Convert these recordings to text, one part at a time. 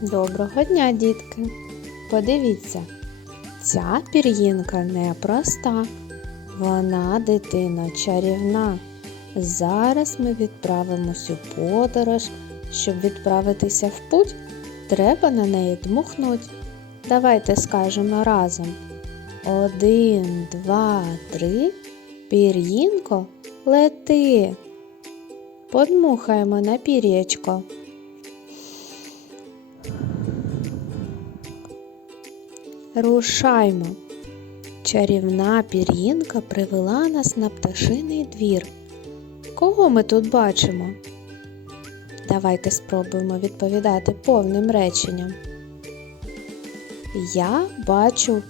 Доброго дня, дітки! Подивіться, ця пір'їнка непроста, вона дитина чарівна. Зараз ми відправимось у подорож. Щоб відправитися в путь, треба на неї дмухнуть. Давайте скажемо разом. Один, два, три. Пір'їнко лети. Подмухаємо на пір'ячко. Рушаймо. Чарівна пір'їнка привела нас на пташиний двір. Кого ми тут бачимо? Давайте спробуємо відповідати повним реченням. Я бачу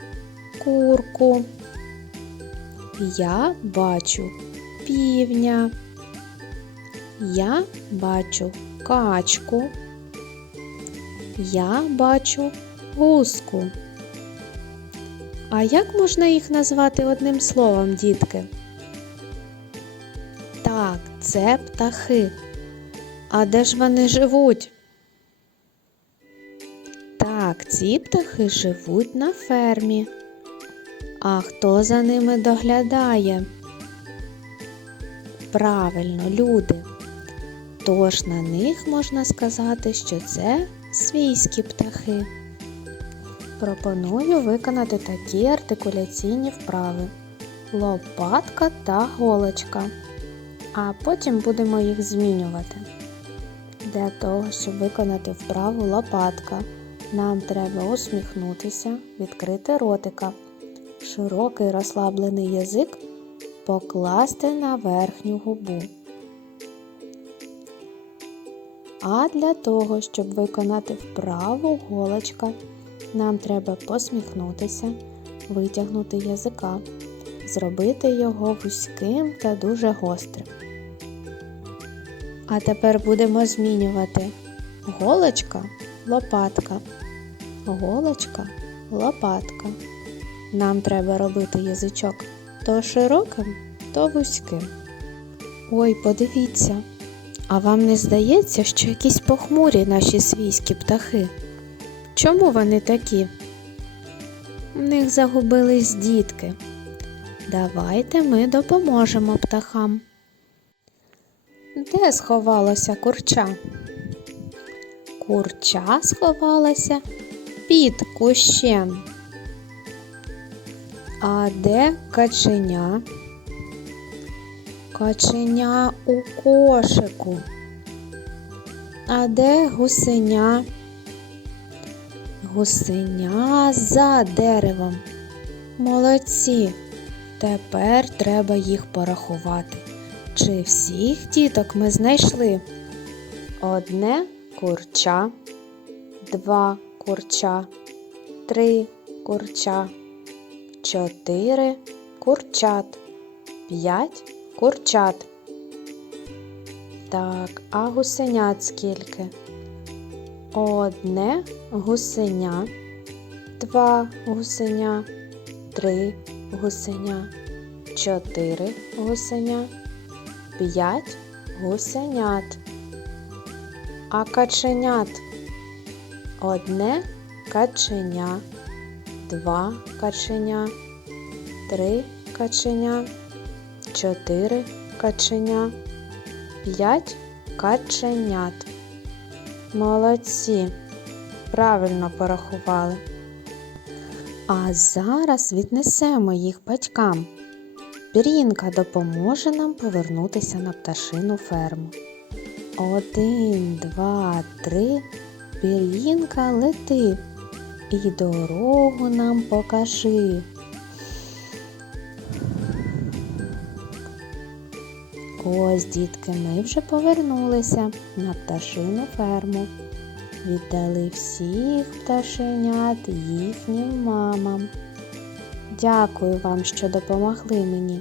курку. Я бачу півня. Я бачу качку. Я бачу гуску. А як можна їх назвати одним словом, дітки? Так, це птахи. А де ж вони живуть? Так, ці птахи живуть на фермі. А хто за ними доглядає? Правильно, люди. Тож на них можна сказати, що це свійські птахи. Пропоную виконати такі артикуляційні вправи: лопатка та голочка. А потім будемо їх змінювати. Для того, щоб виконати вправу лопатка, нам треба усміхнутися, відкрити ротика, широкий розслаблений язик покласти на верхню губу. А для того, щоб виконати вправу голочка, нам треба посміхнутися, витягнути язика, зробити його вузьким та дуже гострим. А тепер будемо змінювати голочка, лопатка, голочка, лопатка. Нам треба робити язичок то широким, то вузьким. Ой, подивіться, а вам не здається, що якісь похмурі наші свійські птахи? Чому вони такі? В них загубились дітки. Давайте ми допоможемо птахам. Де сховалося курча? Курча сховалася під кущем. А де каченя? Каченя у кошику. А де гусеня? Гусеня за деревом. Молодці. Тепер треба їх порахувати. Чи всіх діток ми знайшли? Одне курча, два курча, три курча, чотири курчат, п'ять курчат. Так, а гусенят скільки? Одне гусеня, два гусеня, три гусеня, чотири гусеня, п'ять гусенят. А каченят одне каченя, два каченя, три каченя, чотири каченя, п'ять каченят. Молодці. Правильно порахували. А зараз віднесемо їх батькам. Пір'їнка допоможе нам повернутися на пташину ферму. Один, два, три. Пір'їнка лети і дорогу нам покажи. Ось, дітки, ми вже повернулися на пташину ферму. Віддали всіх пташенят їхнім мамам. Дякую вам, що допомогли мені.